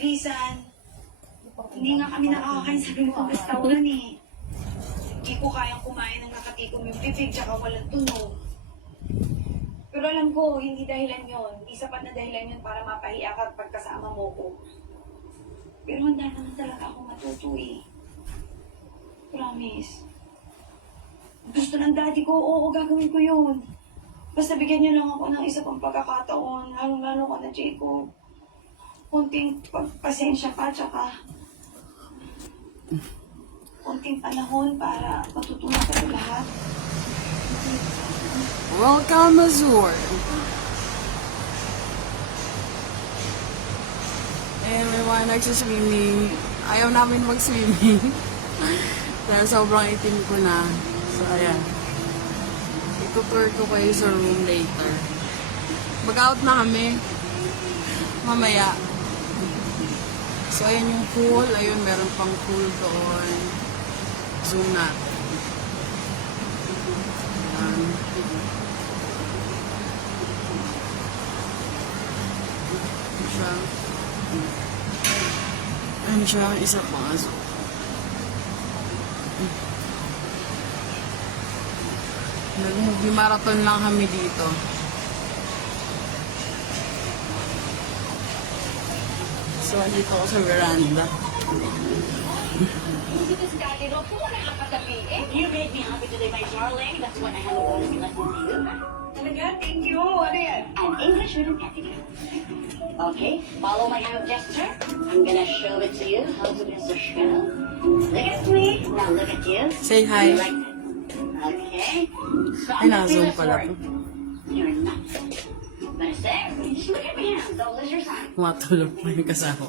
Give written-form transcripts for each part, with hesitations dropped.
Lisan, hindi nga kami nakakakain sa ganitong restaurant eh. Hindi ko kayang kumain ng nakatikom yung bibig tsaka walang tunog. Pero alam ko, hindi dahilan yon. Hindi sapat na dahilan yon para mapahiya ka pagkasama mo ko. Pero handa naman talaga ako matuto eh. Promise. Gusto ng daddy ko, oo, gagawin ko yun. Basta bigyan niyo lang ako ng isa pang pagkakataon, lalo ko na Jacob. Kunting pagpasensya pa, tsaka kunting panahon para matutunan ko lahat. Welcome, Azur. And may mga nagsiswimming. Ayaw namin mag-swimming. Dahil sobrang itim ko na. So, ayan. Itutour ko kayo sa room later. Mag-out na kami. Mamaya. So, ayan yung pool. Ayun, meron pang pool doon. Zoom natin. Ayan. Ayan siya. Isa pang aso. Nag-movie marathon lang kami dito. So, dito ako sa veranda. You made me happy today, my darling. That's what I have a wonderful lesson to you. Talaga, thank you. Ano yan? An English written etiquette. Okay, follow my hand gesture. I'm gonna show it to you how to be a spell. Look at me. Now look at you. Say hi. Like that. Okay. So Ay, I'm gonna say na-zoom this pala word. to. You're not. I'm gonna say, just look at me now. Don't lose your sign. Matulog pa yung kasama.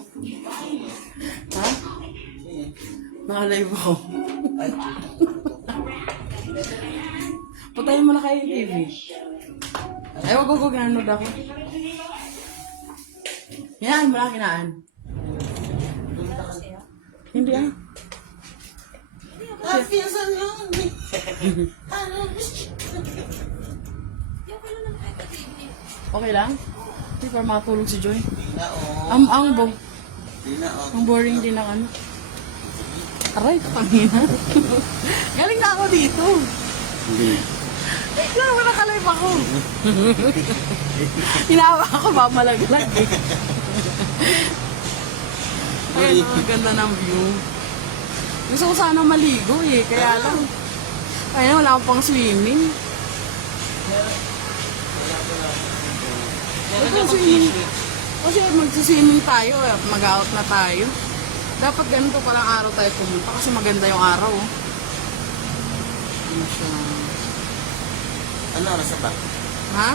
Ha? Nakalive ako. Patayin mo na kayo yung TV. Ay, wag ko ginanood ako. Yan, wala kinaan. Hindi ah. I feel so lonely. I don't wish. Okay lang? Hindi para makatulog si Joy. Na Di na Ang boring din ng ano. Aray, pangina. Galing na ako dito. Hindi. Kaya naman nakalive ako. Hinawa ako, mamalaglag eh. Ayun, ang ganda ng view. Gusto ko sana maligo eh, kaya lang. Ayun, wala akong pang swimming. Kasi magsiswimming tayo, mag-out na tayo. Dapat ganito palang araw tayo pumunta kasi maganda yung araw. Ano siya? Ano oras na ba? Ha?